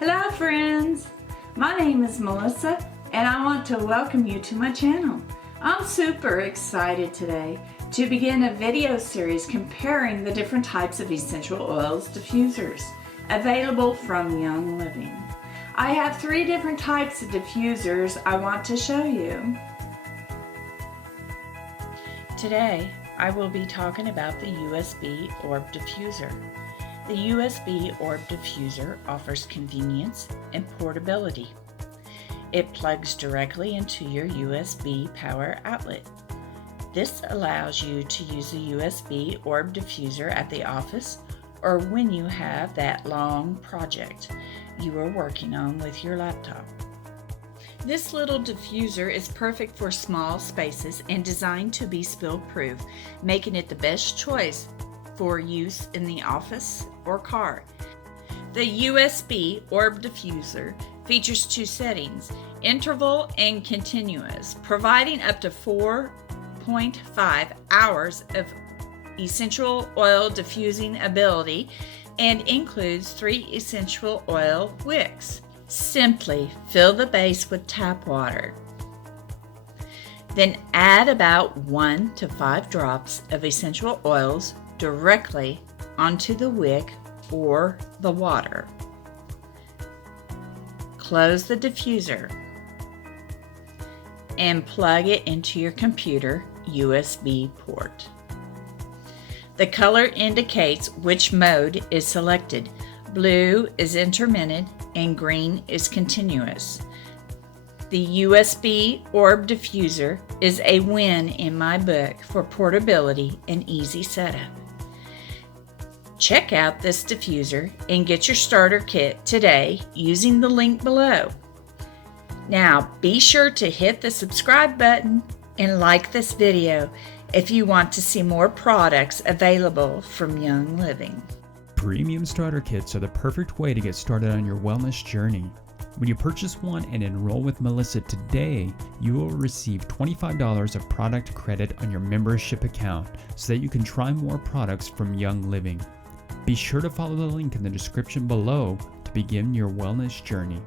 Hello friends, my name is Melissa and I want to welcome you to my channel. I'm super excited today to begin a video series comparing the different types of essential oils diffusers available from Young Living. I have 3 different types of diffusers I want to show you. Today I will be talking about the USB Orb Diffuser. The USB Orb Diffuser offers convenience and portability. It plugs directly into your USB power outlet. This allows you to use the USB Orb Diffuser at the office or when you have that long project you are working on with your laptop. This little diffuser is perfect for small spaces and designed to be spill-proof, making it the best choice for use in the office or car. The USB Orb Diffuser features 2 settings, interval and continuous, providing up to 4.5 hours of essential oil diffusing ability and includes 3 essential oil wicks. Simply fill the base with tap water. Then add about 1 to 5 drops of essential oils directly onto the wick or the water. Close the diffuser and plug it into your computer USB port. The color indicates which mode is selected. Blue is intermittent and green is continuous. The USB Orb Diffuser is a win in my book for portability and easy setup. Check out this diffuser and get your starter kit today using the link below. Now be sure to hit the subscribe button and like this video if you want to see more products available from Young Living. Premium starter kits are the perfect way to get started on your wellness journey. When you purchase one and enroll with Melissa today, you will receive $25 of product credit on your membership account so that you can try more products from Young Living. Be sure to follow the link in the description below to begin your wellness journey.